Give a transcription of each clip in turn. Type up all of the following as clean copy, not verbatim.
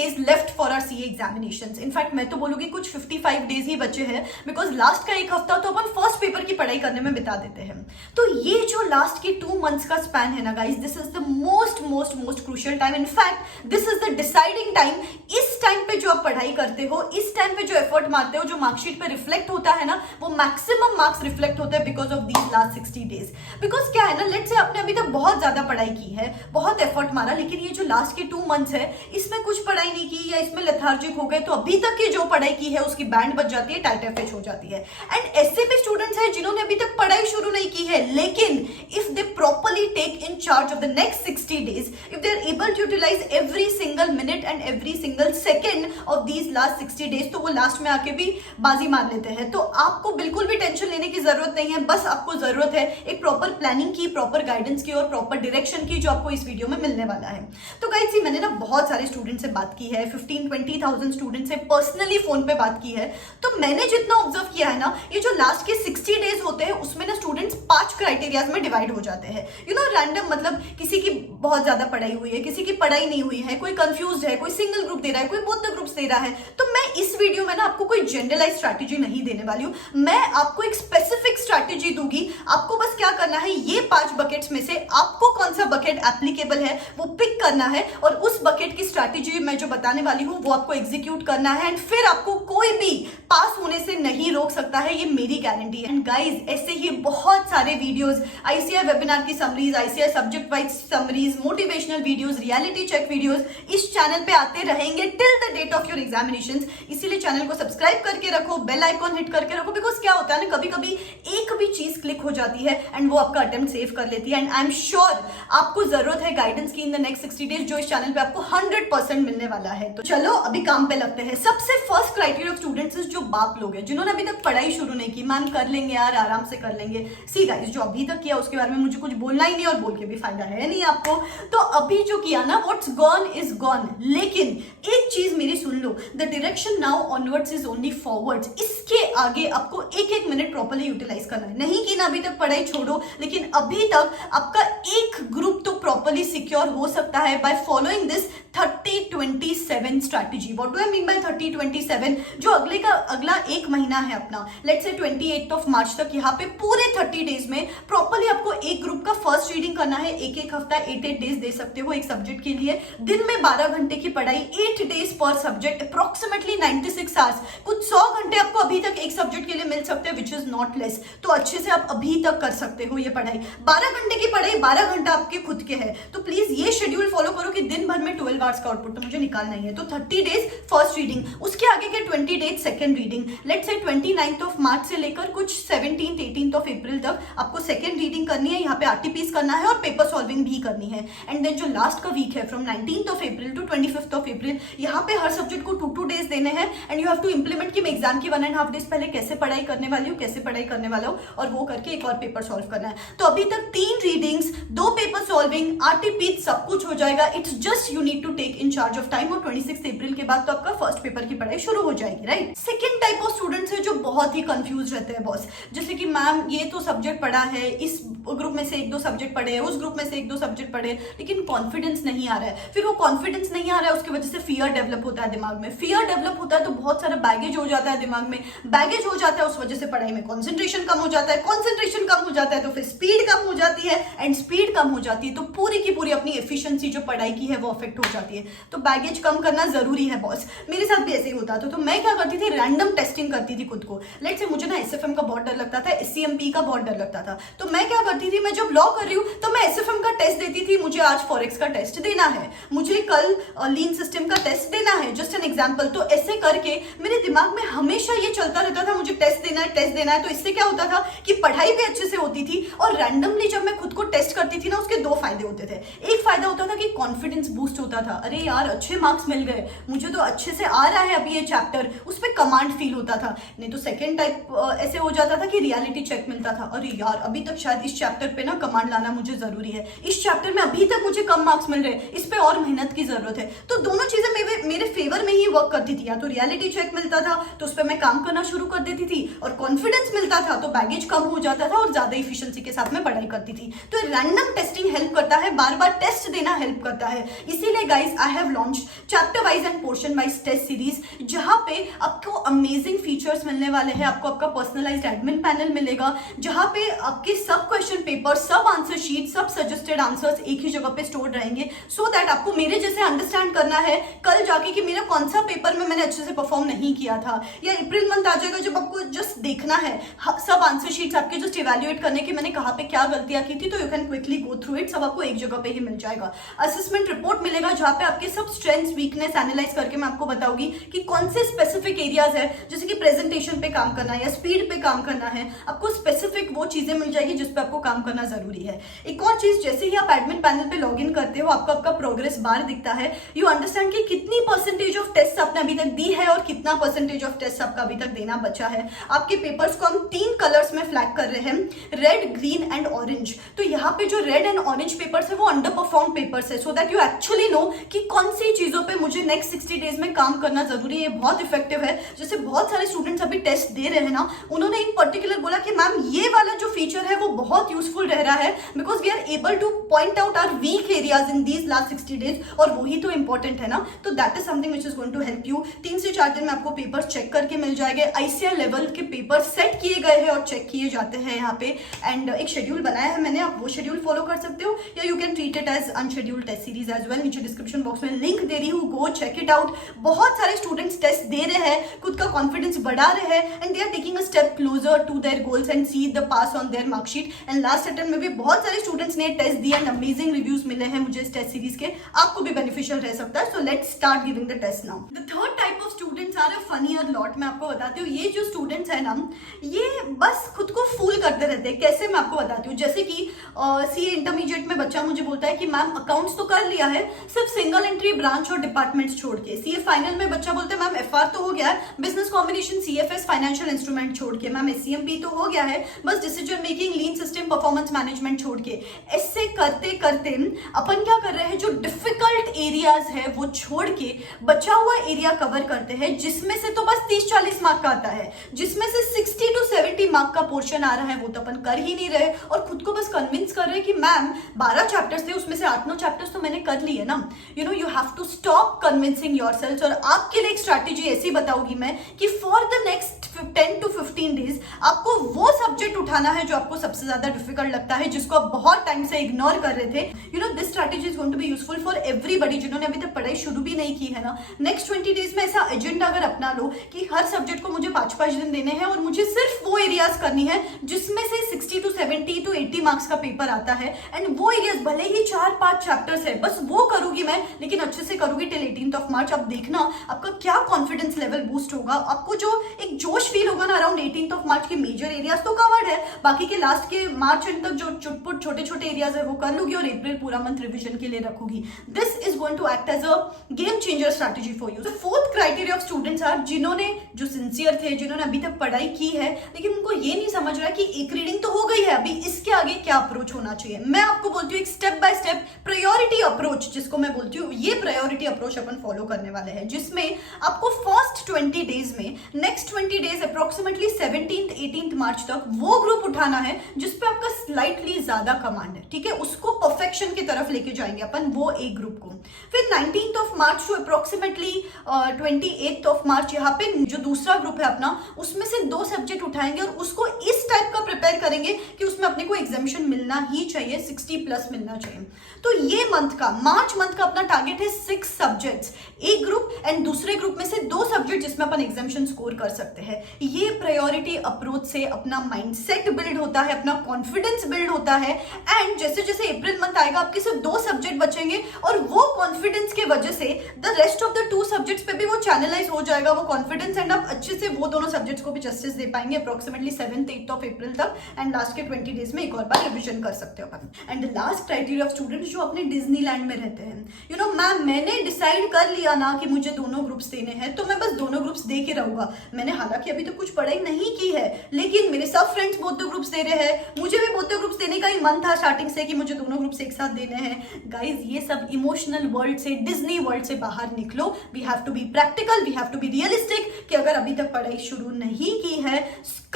days left for our CA examinations. In fact मैं तो बोलूंगी कुछ 55 days ही बचे हैं, बिकॉज लास्ट का एक हफ्ता तो अपन फर्स्ट पेपर की पढ़ाई करने में बिता देते हैं. तो ये जो लास्ट के 2 months का स्पैन है ना guys, this is the most crucial time. In fact this is the deciding time. इस टाइम पे जो आप पढ़ाई करते हो, इस टाइम पे जो एफर्ट मारते हो, जो मार्कशीट पे रिफ्लेक्ट होता है ना, वो मैक्सिमम मार्क्स रिफ्लेक्ट होते हैं because of these last 60 days. Because क्या है ना, लेट्स से आपने अभी तक बहुत ज्यादा पढ़ाई की है, बहुत एफर्ट मारा, लेकिन ये जो लास्ट के 2 months है, इसमें कुछ पढ़ाई नहीं की या इसमें लेथार्जिक हो गए, तो अभी तक की जो पढ़ाई की है उसकी बैंड बच जाती है, टाइट एफएच हो जाती है. एंड ऐसे भी स्टूडेंट्स हैं जिन्होंने अभी तक पढ़ाई शुरू नहीं की है, लेकिन if they properly take in charge of the next 60 days, if they are able to utilise every single minute and every single second of these last 60 days, तो वो लास्ट में आके भी बाजी मार लेते हैं. तो आपको बिल्कुल भी टेंशन लेने की जरूरत नहीं है. बस आपको जरूरत है एक प्रॉपर प्लानिंग की, प्रॉपर गाइडेंस की और प्रॉपर डायरेक्शन की, जो आपको इस वीडियो में मिलने वाला है. तो गाइस, मैंने ना बहुत सारे स्टूडेंट से बात की है, 15-20,000 स्टूडेंट से पर्सनली फोन पे बात की है. तो मैंने जितना ऑब्जर्व किया है ना, ये जो लास्ट के 60 days होते हैं उसमें ना स्टूडेंट्स 5 क्राइटेरियाज में डिवाइड हो जाते हैं. यू नो, रैंडम, मतलब किसी की बहुत ज्यादा पढ़ाई हुई है, किसी की पढ़ाई नहीं हुई है, कोई कंफ्यूज है, कोई सिंगल ग्रुप दे रहा है, कोई बोथ द ग्रुप्स दे रहा है. तो मैं इस वीडियो में ना आपको कोई जनरलाइज स्ट्रैटेजी नहीं देने वाली हूं. मैं आपको एक स्पेसिफिक स्ट्रैटेजी दूंगी. आपको बस क्या करना है, ये 5 बकेट्स में से आपको कौन सा बकेट एप्लीकेबल है वो पिक करना है, और उस बकेट की स्ट्रैटेजी मैं जो बताने वाली हूं वो आपको एग्जीक्यूट करना है. एंड फिर आपको कोई भी पास होने से नहीं रोक सकता है, ये मेरी गारंटी है. एंड गाइज, ऐसे ही बहुत सारे वीडियोस, आईसीआई वेबिनार की summaries, ICI subject wise summaries, motivational videos, reality check videos इस चैनल पे आते रहेंगे till the date of your examinations. इसीलिए चैनल को सब्सक्राइब करके रखो, बेल आइकॉन हिट करके रखो, बिकॉज क्या होता है ना, कभी कभी एक भी चीज क्लिक हो जाती है एंड वो आपका अटेम्प्ट सेव कर लेती है. एंड आई एम श्योर आपको जरूरत है गाइडेंस की इन द नेक्स्ट 60 days, जो इस चैनल पे आपको 100% मिलने वाला है. तो चलो अभी काम पे लगते हैं. सबसे फर्स्ट क्राइटेरिया ऑफ स्टूडेंट्स जो बाप लोग हैं, जिन्होंने अभी तक पढ़ाई शुरू नहीं की, मैम कर लेंगे यार, आराम से कर लेंगे. सी गाइस, जो अभी तक किया उसके बारे में मुझे कुछ बोलना ही नहीं, और बोल के भी फायदा है नहीं आपको. तो अभी जो किया ना, व्हाट्स गॉन इज गॉन. लेकिन एक चीज मेरी सुन लो, the direction now onwards is only forwards. इसके आगे आपको एक मिनट प्रॉपर्ली यूटिलाइज करना है. नहीं कि ना अभी तक पढ़ाई छोड़ो, लेकिन अभी तक आपका एक ग्रुप तो प्रॉपर्ली सिक्योर हो सकता है by following this 30-27 strategy. What do I mean by 30-27? जो अगला एक महीना है अपना, लेट्स से 28 मार्च तक, यहाँ पे पूरे 30 days में प्रॉपर्ली आपको एक ग्रुप का फर्स्ट रीडिंग करना है. एक हफ्ता 8 days दे सकते हो एक सब्जेक्ट के लिए. दिन में 12 घंटे की पढ़ाई, 8 days पर सब्जेक्ट, अप्रोक्सीमेटली 96 hours. कुछ 100 घंटे आपको अभी तक एक सब्जेक्ट के लिए मिल सकते हैं, विच इज नॉट लेस. तो अच्छे से आप अभी तक कर सकते हो ये पढ़ाई. 12 घंटे की पढ़ाई, 12 घंटा आपके खुद के है. तो प्लीज ये शेड्यूल फॉलो करो कि दिन भर में 12 hours का आउटपुट तो मुझे निकालना ही है. तो 30 days फर्स्ट रीडिंग, उसके आगे के 20 days second reading. Let's say 29 मार्च से लेकर कुछ 17th-18th अप्रैल तक आपको सेकंड रीडिंग करनी है. यहाँ पे आरटीपीस करना है और पेपर सॉल्विंग भी करनी है. एंड देन जो लास्ट का वीक है, from 19th April to 25th April, यहाँ पे हर सब्जेक्ट को 2 days देने हैं. And you have to implement कि मैं एग्जाम के 1.5 days पहले कैसे पढ़ाई करने वाली हूँ, कैसे पढ़ाई करने वाला हूँ, और वो करके एक और पेपर सॉल्व करना है. तो अभी तक 3 रीडिंग्स, 2 पेपर सॉल्विंग, आरटीपीस, सब कुछ हो जाएगा. It's just you need to take in charge of time. और 26 अप्रैल के बाद तो आपका फर्स्ट पेपर की पढ़ाई शुरू हो जाएगी, right. Second type of students है जो बहुत ही कंफ्यूज रहते हैं बॉस. जैसे कि मैम ये तो सब्जेक्ट पढ़ा है, इस ग्रुप में से 1-2 सब्जेक्ट पढ़े हैं, उस ग्रुप में से 1-2 सब्जेक्ट पढ़े, लेकिन कॉन्फिडेंस नहीं आ रहा है. फिर वो कॉन्फिडेंस नहीं आ रहा है, उसकी वजह से फियर डेवलप होता है दिमाग में. फियर डेवलप होता है तो बहुत सारा बैगेज हो जाता है दिमाग में. बैगेज हो जाता है, उस वजह से पढ़ाई में कॉन्सेंट्रेशन कम हो जाता है. कॉन्सेंट्रेशन कम हो जाता है तो फिर स्पीड कम हो जाती है. एंड स्पीड कम हो जाती है तो पूरी की पूरी अपनी एफिशिएंसी जो पढ़ाई की है वो अफेक्ट हो जाती है. तो बैगेज कम करना जरूरी है बॉस. मेरे साथ भी ऐसे ही होता था. तो मैं क्या करती थी, रैंडम टेस्टिंग करती थी खुद को. लेट से मुझे ना एसएफएम का बहुत डर लगता था, एससीएमपी का बहुत डर लगता था. तो मैं क्या करती थी, मैं जब लॉ कर रही हूँ तो मैं एसएफएम का टेस्ट देती थी. मुझे आज फॉरेक्स का टेस्ट देना है, मुझे कल लीन सिस्टम का टेस्ट देना है, जस्ट एन एग्जांपल. तो ऐसे करके मेरे दिमाग में हमेशा ये चलता रहता था, मुझे टेस्ट देना है, टेस्ट देना है. तो इससे क्या होता था कि पढ़ाई भी अच्छे से होती थी. और रैंडमली जब मैं खुद को टेस्ट करती थी ना, उसके 2 फायदे होते थे. एक फायदा होता था कि कॉन्फिडेंस बूस्ट होता था. अरे यार, अच्छे मार्क्स मिल गए, मुझे तो अच्छे से आ रहा है अभी ये चैप्टर, उस पर कमांड फील होता था. नहीं तो सेकेंड टाइप ऐसे हो जाता था कि रियलिटी चेक मिलता था, अरे यार अभी तक शायद इस चैप्टर पे ना कमांड लाना मुझे जरूरी है, इस चैप्टर में अभी तक मुझे कम मार्क्स मिल रहे हैं, इस पे और मेहनत की जरूरत है। तो दोनों चीजें मेरे फेवर में ही वर्क करती थी, या तो रियलिटी चेक मिलता था तो उस पर मैं काम करना शुरू कर देती थी, और कॉन्फिडेंस मिलता था तो बैगेज कम हो जाता था और ज्यादा इफिशिएंसी के साथ में पढ़ाई करती थी। तो रैंडम टेस्टिंग हेल्प करता है, बार बार टेस्ट देना हेल्प करता है। इसीलिए guys I have launched chapter wise and portion wise test series, जहां पे आपको अमेजिंग फीचर्स मिलने वाले हैं। आपको आपका पर्सनलाइज्ड एडमिन पैनल मिलेगा, जहां पे आपके सब क्वेश्चन पेपर, सब आंसर शीट, सब सजेस्टेड आंसर्स एक ही जगह पे स्टोर रहेंगे, सो दैट आपको मेरे जैसे अंडरस्टैंड करना है कल जाके कि मेरा कौन सा पेपर में मैंने अच्छे से परफॉर्म नहीं किया था, या अप्रैल मंथ आ जाएगा जब आपको जस्ट देखना है सब आंसर शीट्स आपके जस्ट इवैल्यूएट करने की मैंने कहाँ पे क्या गलतियां की थी, तो you can quickly go through it, सब आपको एक जगह पे ही मिल जाएगा। असेसमेंट रिपोर्ट मिलेगा जहां पे आपके सब स्ट्रेंथ्स वीकनेस एनालाइज करके मैं आपको बताऊंगी कि कौन से स्पेसिफिक एरियाज है, जैसे कि प्रेजेंटेशन पे काम करना है या स्पीड पे काम करना है, आपको स्पेसिफिक वो चीजें मिल जाएगी जिस पे आपको काम करना जरूरी है। एक और चीज, जैसे ही आप एडमिन पैनल पे लॉग इन करते हो आपको आपका प्रोग्रेस बार दिखता है, यू अंडरस्टैंड कि कितनी परसेंटेज ऑफ टेस्ट आपने अभी तक दी है और कितना परसेंटेज ऑफ टेस्ट आपका अभी तक देना बचा है। आपके पेपर्स को हम 3 कलर्स में फ्लैग कर रहे हैं, रेड, ग्रीन एंड ऑरेंज। तो यहाँ पे जो रेड एंड ऑरेंज पेपर्स है वो अंडर परफॉर्म पेपर्स है, so that you actually know कि कौन सी चीजों पे मुझे नेक्स्ट 60 डेज में काम करना जरूरी है। ये बहुत इफेक्टिव है। जैसे बहुत सारे स्टूडेंट्स अभी टेस्ट दे रहे हैं ना, उन्होंने इन पर्टिकुलर बोला कि मैम ये वाला जो फीचर है वो बहुत यूजफुल रह रहा है, because we are able to point out our weak areas in these last 60 days, और वही तो इंपॉर्टेंट है ना। तो that is something which is going to help you. 3 से 4 दिन में आपको पेपर चेक करके मिल जाएंगे। ICAR लेवल के पेपर सेट किए गए हैं और चेक किए जाते हैं यहाँ पे, एंड एक शेड्यूल बनाया है मैंने, आप वो शेड्यूल फॉलो कर सकते हो, या you can treat it as unscheduled test series as well. नीचे डिस्क्रिप्शन बॉक्स में लिंक दे रही हूँ, गो चेक इट आउट। बहुत सारे स्टूडेंट्स टेस्ट दे रहे हैं, खुद का कॉन्फिडेंस बढ़ा रहे हैं, and they are taking a step closer to their goals and see the pass on their marksheet. And last attempt में भी बहुत सारे स्टूडेंट्स ने टेस्ट दिया एंड अमेजिंग रिव्यूज मिले हैं मुझे इस टेस्ट सीरीज के। आपको भी बेनिफिशियल रह सकता है। So let's start giving the test now. The third type of students are a funnier lot. मैं आपको बताती हूँ, ये जो स्टूडेंट्स है ना, ये बस खुद को फूल करते रहते हैं। कैसे, मैं आपको बताती हूँ। जैसे कि CA इंटरमीडिएट में बच्चा मुझे बोलता है कि मैम अकाउंट्स तो कर लिया है, सिर्फ सिंगल एंट्री, ब्रांच और डिपार्टमेंट्स छोड़ के। CA फाइनल में बच्चा बोलता है मैम FR तो हो गया है, business combination, CFS, financial instrument छोड़ के। मैम SCMP तो हो गया है, बस डिसीजन मेकिंग, लीन सिस्टम, परफॉर्मेंस मैनेजमेंट छोड़ के। ऐसे करते करते अपन क्या कर रहे हैं, जो डिफिकल्ट एरियाज है वो छोड़ के बचा हुआ एरिया कवर करते हैं, जिसमें से तो बस 30-40 मार्क का आता है, जिसमें से 60 to 70 मार्क का पोर्शन आ रहा है वो तो अपन कर ही नहीं रहे, और खुद को बस कन्विंस कर रहे हैं कि मैम 12 चैप्टर्स थे, उसमें से 8-9 चैप्टर्स तो मैंने कर लिए ना। You know, you have to stop convincing yourself. और आपके लिए एक स्ट्रैटेजी ऐसी बताऊंगी मैं कि for the next 10 to 15 days आपको वो सब्जेक्ट उठाना है जो आपको सबसे ज्यादा डिफिकल्ट लगता है, जिसको आप बहुत टाइम से इग्नोर कर रहे थे। You know, this strategy is going to be useful for everybody जिन्होंने अभी तक पढ़ाई शुरू भी नहीं की है ना। नेक्स्ट 20 डेज में ऐसा एजेंडा अगर अपना लो कि हर सब्जेक्ट को मुझे 5-5 दिन देने हैं, और मुझे सिर्फ वो एरियाज करनी है जिसमें से 60 to 70 to 80 मार्क्स का पेपर आता है, एंड वो एरियाज भले ही 4-5 चैप्टर्स है, बस वो करूंगी मैं, लेकिन अच्छे से करूंगी टिल 18th मार्च। आप देखना आपका क्या कॉन्फिडेंस लेवल बूस्ट होगा। आपको जो एक जोश फील होगा ना अराउंड 18th मार्च के मेजर एरियाज तो कवर्ड है, बाकी के लास्ट के मार्च एंड तक जो चुटपुट छोटे छोटे एरियाज है वो कर लूंगी, और अप्रैल पूरा मंथ रिविजन के लिए रखूंगी। This is going to act as a game changer strategy for you. Fourth criteria of students are जिन्होंने, जो सिंसियर थे, जिन्होंने अभी तक पढ़ाई की है, लेकिन उनको ये नहीं समझ रहा कि एक रीडिंग तो हो गई है, अभी इसके आगे क्या अप्रोच होना चाहिए। मैं आपको बोलती हूँ एक step by step priority approach, जिसको मैं बोलती हूँ, ये प्रायोरिटी अप्रोच अपन फॉलो करने वाले हैं, जिसमें आपको फर्स्ट 20 डेज में, नेक्स्ट 20 डेज अप्रोक्सीमेटली 17th-18th मार्च तक वो ग्रुप उठाना है जिसपे आपका स्लाइटली ज्यादा कमांड है, ठीक है, उसको परफेक्शन की तरफ लेके जाएंगे अपन, वो एक ग्रुप को। फिर 19th March two approximately 28th मार्च, यहाँ पे जो दूसरा ग्रुप है अपना, उसमें से 2 सब्जेक्ट उठाएंगे और उसको इस टाइप का प्रिपेयर करेंगे कि उसमें अपने को एग्जामिशन मिलना ही चाहिए, 60+ मिलना चाहिए। तो ये मंथ का, मार्च मंथ का अपना टारगेट है 6 सब्जेक्ट्स, एक ग्रुप, एंड दूसरे ग्रुप में से 2 सब्जेक्ट जिसमें अपन एग्जामिशन स्कोर कर सकते हैं। ये प्रायोरिटी अप्रोच से अपना माइंडसेट बिल्ड होता है, अपना कॉन्फिडेंस बिल्ड होता है। एंड जैसे जैसे अप्रैल मंथ आएगा आपके सिर्फ 2 सब्जेक्ट बचेंगे और वो कॉन्फिडेंस के वजह से the rest of the 2 subjects पे भी वो चैनलाइज हो जाएगा वो कॉन्फिडेंस, एंड आप अच्छे से वो दोनों सब्जेक्ट्स को भी जस्टिस दे पाएंगे अप्रोक्सीमेटली 7th-8th ऑफ अप्रैल तक। एंड लास्ट के 20 डेज में एक और बार रिविजन कर सकते हो अपन। And the last criteria of students जो अपने डिज्नीलैंड में रहते हैं, यू नो मैम मैंने डिसाइड कर लिया ना कि मुझे दोनों ग्रुप्स देने हैं तो मैं बस दोनों ग्रुप्स दे के रहूंगा। मैंने हालांकि अभी तो कुछ पढ़ाई नहीं की है, लेकिन मेरे सब फ्रेंड्स बोथ ग्रुप्स दे रहे हैं, मुझे भी बोथ ग्रुप्स देने का ही मन था स्टार्टिंग से कि मुझे दोनों ग्रुप्स एक साथ देने हैं। गाइज ये सब इमोशनल वर्ल्ड से, डिज्नी वर्ल्ड से बाहर निकलो। We have to be practical, we have to be realistic कि अगर अभी तक पढ़ाई शुरू नहीं की है,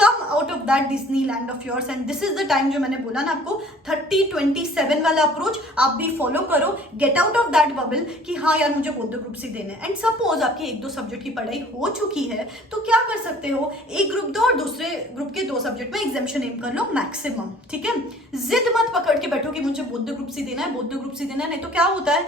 come out of that Disneyland of yours. And this is the time जो मैंने बोला ना आपको 30-27 वाला अप्रोच आप भी फॉलो करो। Get out of that bubble कि हाँ यार मुझे बोथ ग्रुप्स ही देने। एंड सपोज आपकी 1-2 सब्जेक्ट की पढ़ाई हो चुकी है तो क्या कर सकते हो, एक ग्रुप दो और दूसरे ग्रुप के 2 सब्जेक्ट में एग्जामिशन एम कर लो मैक्सिमम, ठीक है। जिद मत पकड़ के बैठो कि मुझे बोथ ग्रुप्स ही देना है, बोथ ग्रुप्स ही देना है। नहीं तो क्या होता है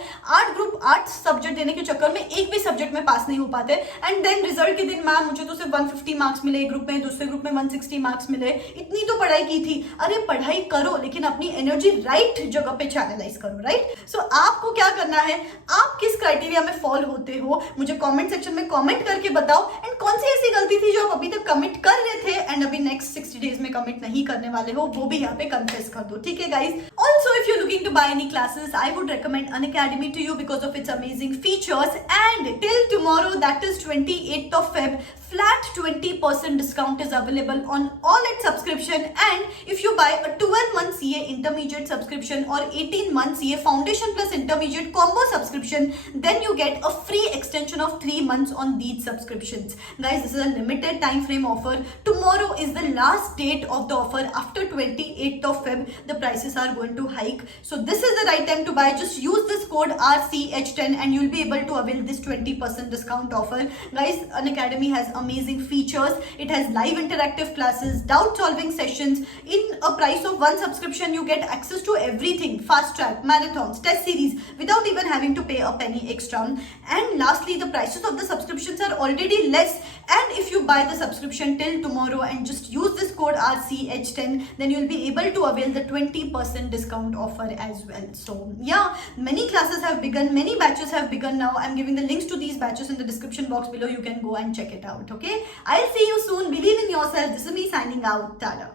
8 सब्जेक्ट देने के चक्कर में एक भी सब्जेक्ट में पास नहीं हो पाते। एंड देन रिजल्ट के दिन मैम मुझे तो सिर्फ 150 मार्क्स मिले एक ग्रुप में, दूसरे ग्रुप में 160 मार्क्स मिले, इतनी तो पढ़ाई की थी। अरे पढ़ाई करो लेकिन अपनी एनर्जी राइट जगह पे चैनलाइज करो, राइट। सो आपको क्या करना है, आप किस क्राइटेरिया में फॉल होते हो मुझे कमेंट सेक्शन में कमेंट करके बताओ। एंड कौन सी ऐसी गलती थी जो आप अभी तक कमिट कर रहे थे एंड अभी नेक्स्ट 60 डेज में कमिट नहीं करने वाले हो, वो भी यहाँ पे कन्फेस कर दो, ठीक है guys. Also if you looking to buy any classes I would recommend Unacademy to you because of its amazing features. And till tomorrow, that is 28th of Feb, flat 20% discount is available on all its subscription. And if you buy a 12-month CA intermediate subscription or 18-month CA foundation plus intermediate combo subscription, then you get a free extension of 3 months on these subscriptions. Guys, this is a limited time frame offer. Tomorrow is the last date of the offer. After 28th of Feb, the prices are going to hike. So this is the right time to buy. Just use this code RCH10 and you'll be able to avail this 20% discount offer. Guys, Unacademy has amazing features. It has live interactive classes, doubt solving sessions. In a price of 1 subscription, you get access to everything. Fast track, marathons, test series without even having to pay a penny extra. And lastly, the prices of the subscriptions are already less. And if you buy the subscription till tomorrow and just use this code RCH10, then you'll be able to avail the 20% discount offer as well. So yeah, many classes have begun, many batches have begun now. I'm giving the links to these batches in the description box below. You can go and check it out, okay? I'll see you soon. Believe in yourself. This is me signing out. Tada.